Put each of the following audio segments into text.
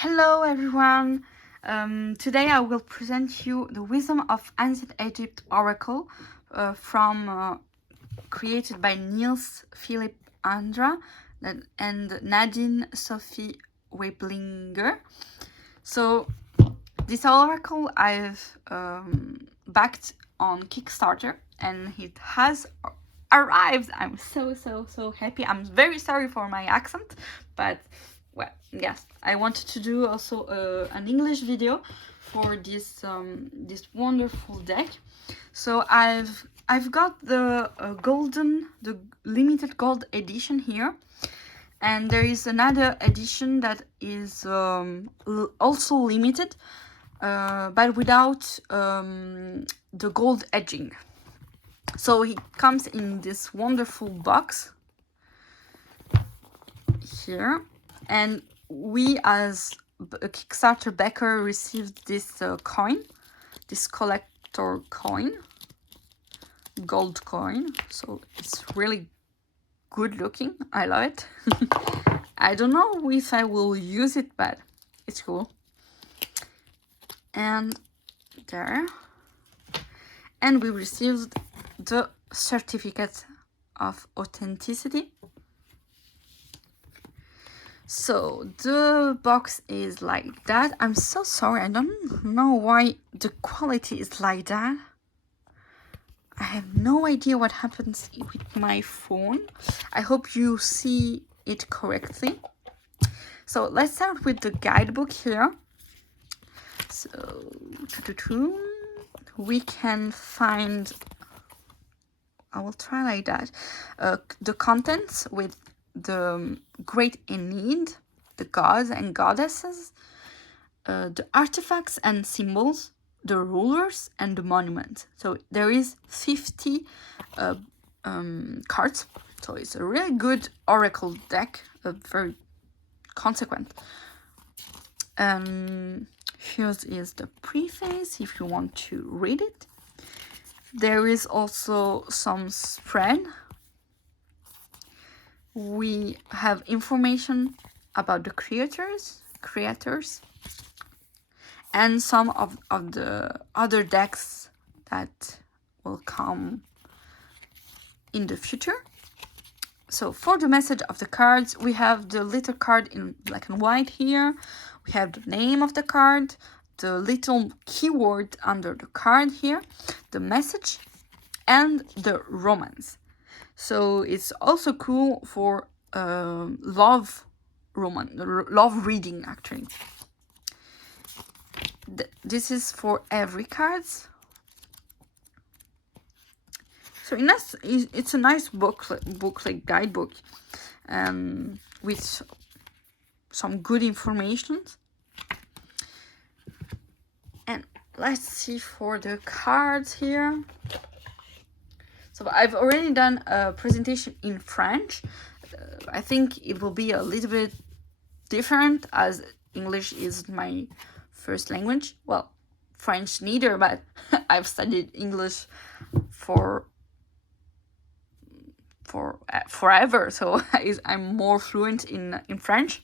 Hello everyone! Today I will present you the Wisdom of Ancient Egypt Oracle created by Niels Philip Andra and Nadine Sophie Weblinger. So this oracle I've backed on Kickstarter and it has arrived. I'm so happy. I'm very sorry for my accent, but well, yes, I wanted to do also an English video for this this wonderful deck. So I've got the the limited gold edition here, and there is another edition that is also limited, but without the gold edging. So it comes in this wonderful box here, and we as a Kickstarter backer received this coin, this collector coin, gold coin. So it's really good looking. I love it. I don't know if I will use it, but it's cool. And there. And we received the certificate of authenticity. So the box is like that. I'm so sorry, I don't know why the quality is like that. I have no idea what happens with my phone. I hope you see it correctly. So let's start with the guidebook here. So we can find, I will try like that, the contents with the great in need, the gods and goddesses, the artifacts and symbols, the rulers and the monuments. So there is 50 cards. So it's a really good oracle deck, very consequent. Here is the preface if you want to read it. There is also some spread. We have information about the creators, and some of the other decks that will come in the future. So for the message of the cards, we have the little card in black and white here. We have the name of the card, the little keyword under the card here, the message, and the romance. So it's also cool for love reading, actually. This is for every cards. So it's a nice booklet guidebook, with some good information. And let's see for the cards here. So I've already done a presentation in French. I think it will be a little bit different as English is my first language. Well, French neither, but I've studied English for forever, so I'm more fluent in French.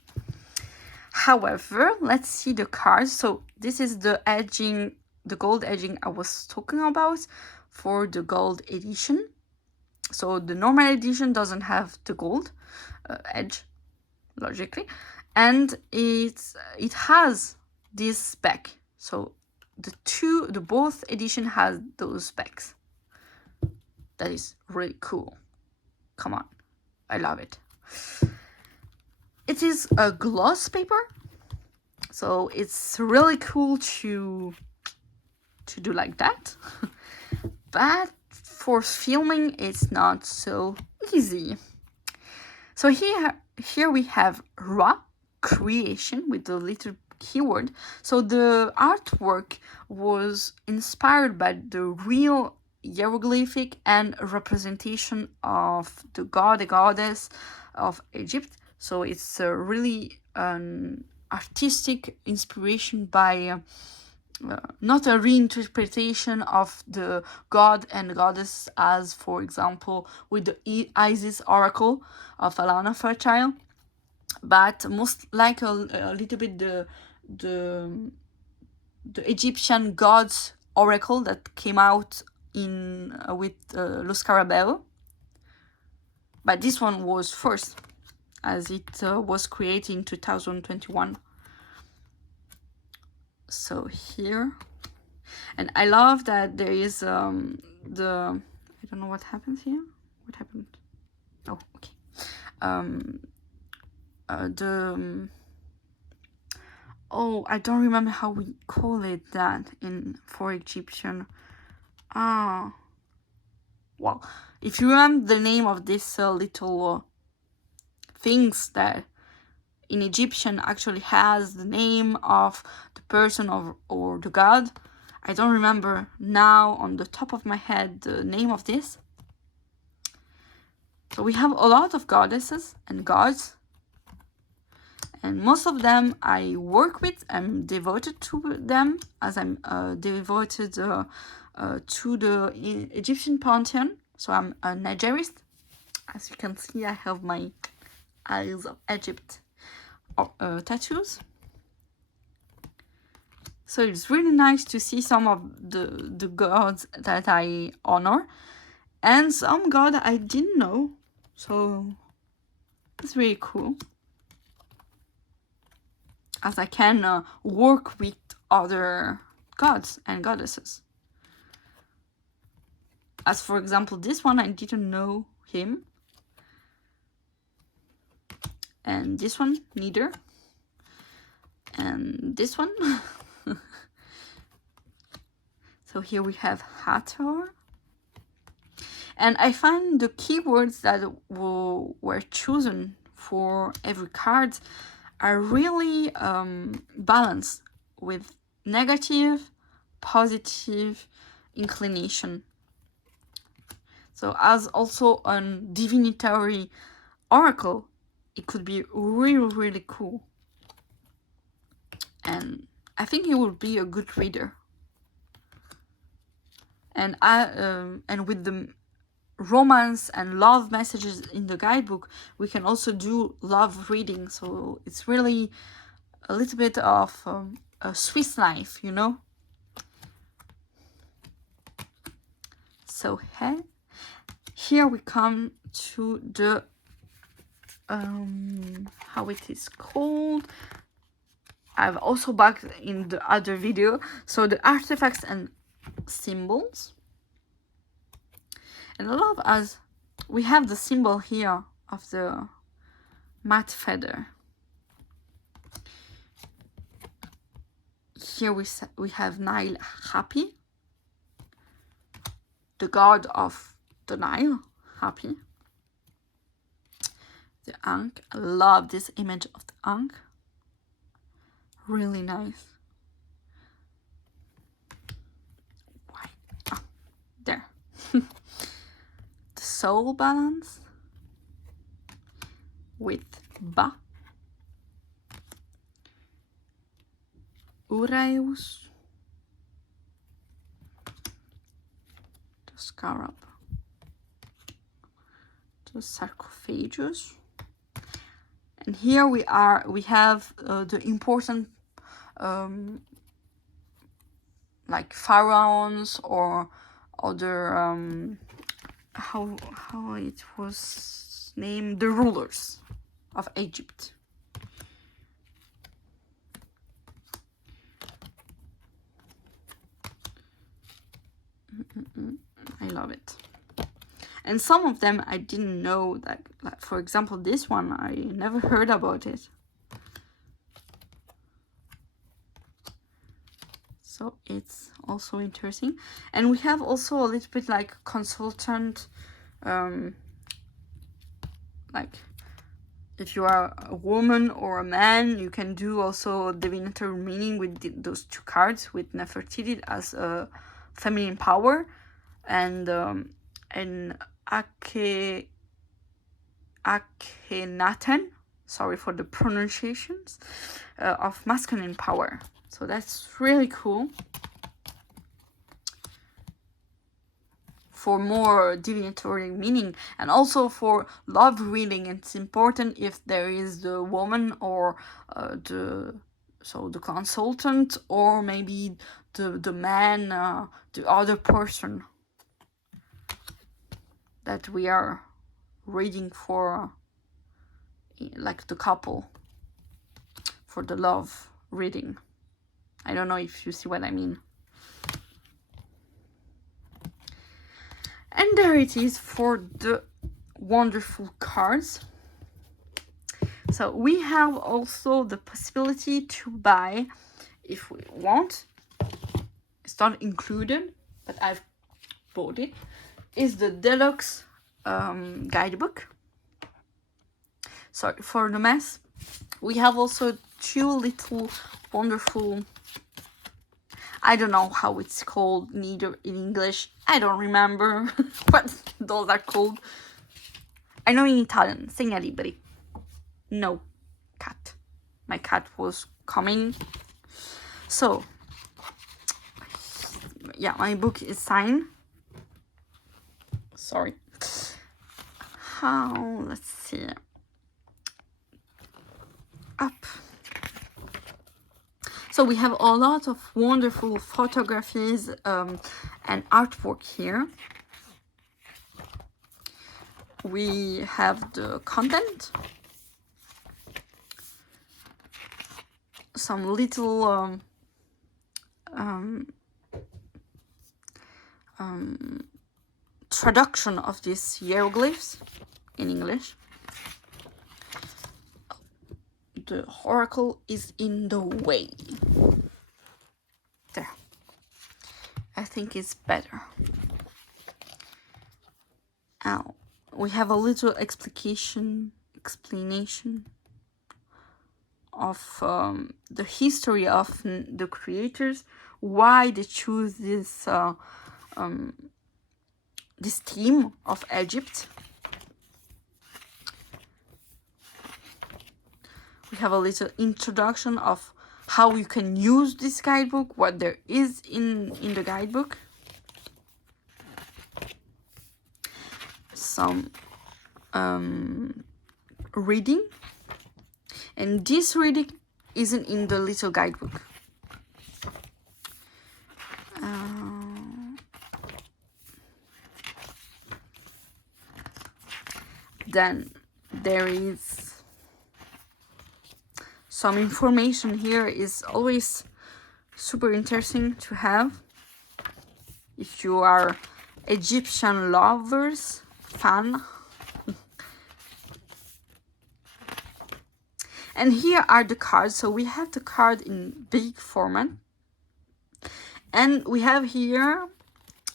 However, let's see the cards. So this is the edging, the gold edging I was talking about for the gold edition. So the normal edition doesn't have the gold edge, logically, and it has this spec. So the both edition has those specs. That is really cool. Come on, I love it. It is a gloss paper, so it's really cool to do like that. But for filming, it's not so easy. So here we have raw creation with the little keyword. So the artwork was inspired by the real hieroglyphic and representation of the god, the goddess of Egypt. So it's really an artistic inspiration by not a reinterpretation of the god and goddess, as for example with the Isis oracle of Alana Fairchild. but most like a little bit the Egyptian gods oracle that came out in with Los Scarabeo. But this one was first, as it was created in 2021. So here, and I love that there is the, I don't know what happens here. What happened? Oh, okay. Oh, I don't remember how we call it that for Egyptian. Well, if you remember the name of this little things that in Egyptian actually has the name of the person or the god. I don't remember now on the top of my head the name of this. So we have a lot of goddesses and gods, and most of them I work with. I'm devoted to them, as I'm devoted to the Egyptian pantheon. So I'm a Nigerist. As you can see, I have my Isles of Egypt tattoos. So it's really nice to see some of the gods that I honor, and some god I didn't know. So it's really cool, as I can work with other gods and goddesses. As for example, this one, I didn't know him. And this one, neither. And this one. So here we have Hathor. And I find the keywords that were chosen for every card are really balanced with negative, positive inclination. So as also a divinatory oracle, it could be really, really cool. And I think it would be a good reader. And and with the romance and love messages in the guidebook, we can also do love reading. So it's really a little bit of a Swiss life, you know. So here we come to the how it is called. I've also backed in the other video. So the artifacts and symbols. And I love as we have the symbol here of the mat feather. Here we have Nile happy, the god of the Nile, happy. The ankh, I love this image of the ankh. Really nice. Why? Ah, there. The soul balance with Ba. Uranus. The scarab. The sarcophagus. And here we have the important like pharaohs or other how it was named, the rulers of Egypt. I love it. And some of them I didn't know, like for example this one, I never heard about it. So it's also interesting. And we have also a little bit like consultant, like if you are a woman or a man, you can do also divinatory meaning with those two cards, with Nefertiti as a feminine power, and Akhenaten, sorry for the pronunciations, of masculine power. So that's really cool. for more divinatory meaning, and also for love reading. It's important if there is the woman or the consultant, or maybe the man, the other person that we are reading for, like the couple, for the love reading. I don't know if you see what I mean. And there it is for the wonderful cards. So we have also the possibility to buy, if we want, it's not included, but I've bought it, is the deluxe guidebook. Sorry for the mess. We have also 2 little wonderful, I don't know how it's called, neither in English, I don't remember what those are called. I know in Italian, segnalibri. No, cat. My cat was coming. So, yeah, my book is signed. Sorry. Let's see. Up. So we have a lot of wonderful photographies and artwork here. We have the content, some little traduction of these hieroglyphs in English. The oracle is in the way. There. I think it's better. Now, we have a little explanation of the history of the creators, why they choose this theme of Egypt. We have a little introduction of how you can use this guidebook, what there is in the guidebook. Some reading. And this reading isn't in the little guidebook. Then there is some information here. Is always super interesting to have if you are Egyptian lovers, fan. And here are the cards. So we have the card in big format. And we have here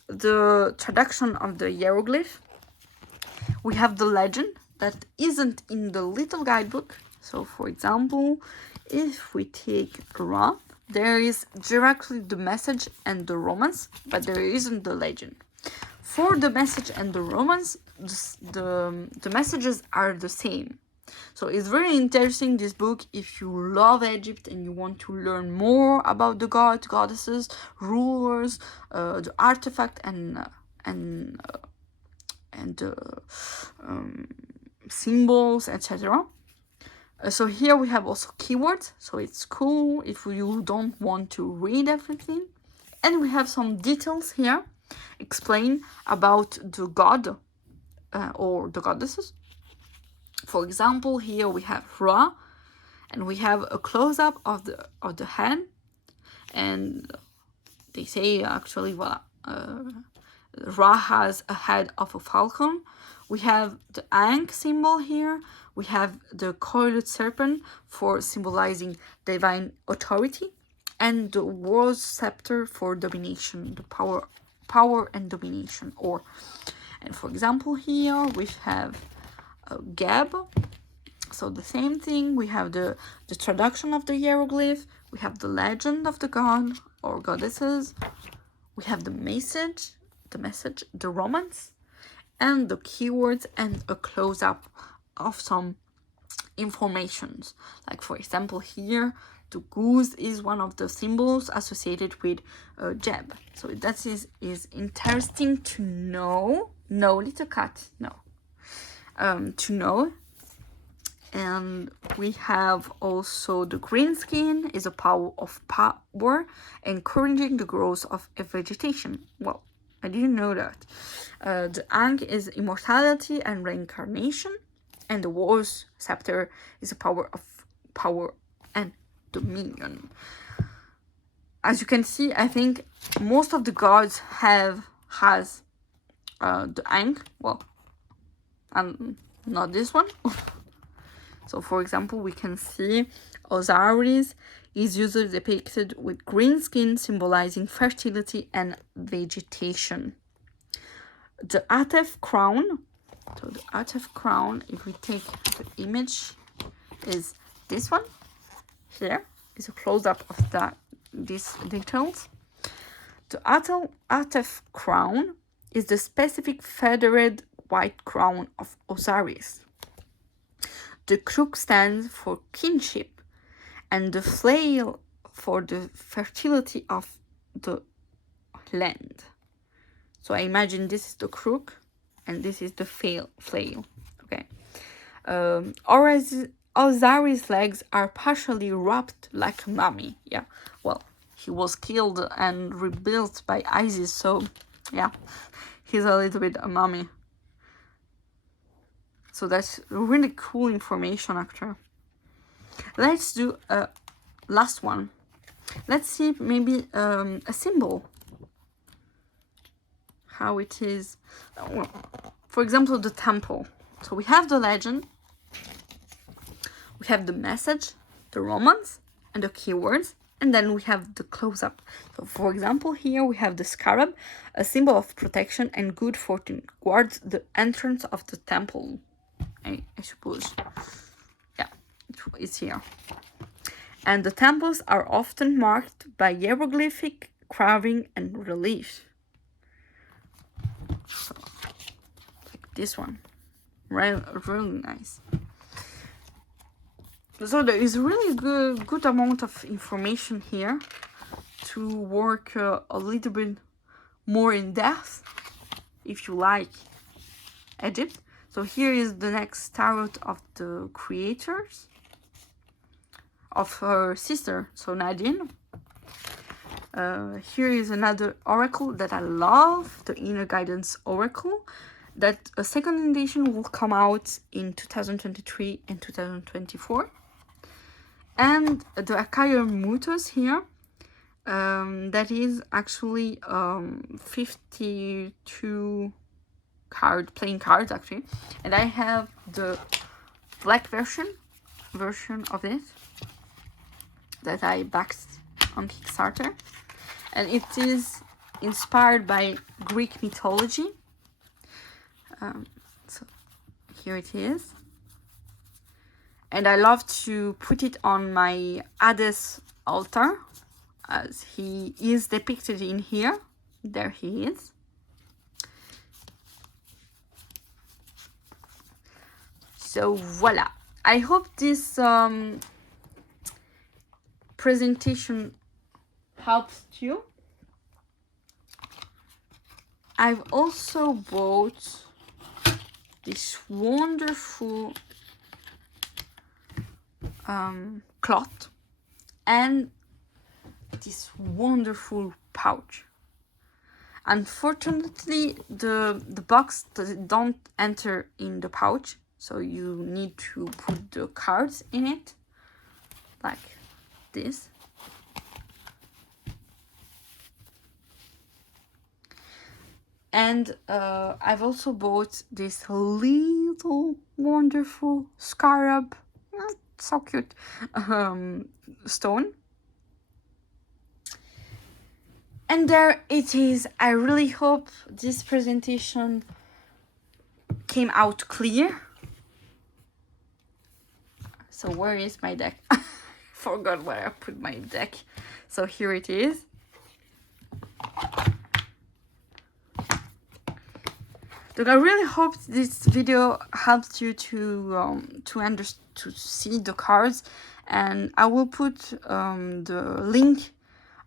the traduction of the hieroglyph. We have the legend that isn't in the little guidebook. So for example, if we take Ra, there is directly the message and the romance, but there isn't the legend. For the message and the romance, the messages are the same. So it's very interesting, this book, if you love Egypt and you want to learn more about the gods, goddesses, rulers, the artifact and symbols, etc. So here we have also keywords, so it's cool if you don't want to read everything. And we have some details here explain about the god or the goddesses. For example, here we have Ra, and we have a close-up of the head, and they say actually, voilà, Ra has a head of a falcon. We have the Ankh symbol here. We have the coiled serpent for symbolizing divine authority, and the world's scepter for domination, the power and domination. And for example, here we have Geb. So the same thing. We have the traduction of the hieroglyph. We have the legend of the god or goddesses. We have the message, the romance, and the keywords, and a close-up of some informations. Like for example here, the goose is one of the symbols associated with Jeb. So that is interesting to know. No, little cat, no. To know. And we have also the green skin is a power of power, encouraging the growth of a vegetation. Well, I didn't know that. The Ankh is immortality and reincarnation, and the War's scepter is a power of power and dominion. As you can see, I think most of the gods has the Ankh. Well, and not this one. So, for example, we can see Osiris is usually depicted with green skin, symbolizing fertility and vegetation. The Atef crown, so the Atef crown, if we take the image, is this one. Here is a close-up of these details. The Atef crown is the specific feathered white crown of Osiris. The crook stands for kinship, and the flail for the fertility of the land. So I imagine this is the crook, and this is the flail. Okay. Osiris' legs are partially wrapped like a mummy. Yeah. Well, he was killed and rebuilt by Isis, so yeah, he's a little bit a mummy. So that's really cool information, actually. Let's do a last one. Let's see maybe a symbol. How it is. For example, the temple. So we have the legend. We have the message, the romance, and the keywords. And then we have the close-up. So for example, here we have the scarab, a symbol of protection and good fortune, guards the entrance of the temple. I suppose. Yeah, it's here. And the temples are often marked by hieroglyphic carving and relief. So, like this one. Really nice. So there is really good amount of information here to work a little bit more in depth if you like Egypt. So here is the next tarot of the creators, of her sister, so Nadine. Here is another oracle that I love, the Inner Guidance Oracle, that a second edition will come out in 2023 and 2024. And the Akaya Mutos here, that is actually 52 playing cards actually, and I have the black version of it that I backed on Kickstarter, and it is inspired by Greek mythology. So here it is, and I love to put it on my Hades altar as he is depicted in here. There he is. So voila, I hope this presentation helps you. I've also bought this wonderful cloth and this wonderful pouch. Unfortunately, the box don't enter in the pouch, so you need to put the cards in it, like this. And I've also bought this little wonderful scarab, so cute, stone. And there it is. I really hope this presentation came out clear. So where is my deck? I forgot where I put my deck. So here it is. Look, I really hope this video helped you to see the cards and I will put the link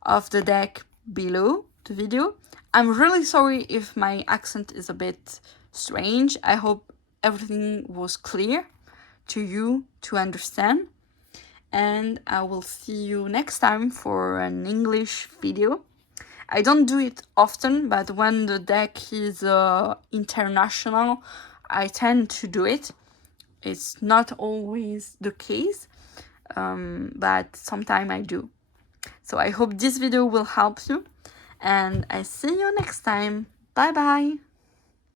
of the deck below the video. I'm really sorry if my accent is a bit strange. I hope everything was clear to you to understand, and I will see you next time for an English video. I don't do it often, but when the deck is international, I tend to do it. It's not always the case, but sometimes I do. So I hope this video will help you, and I see you next time. Bye bye!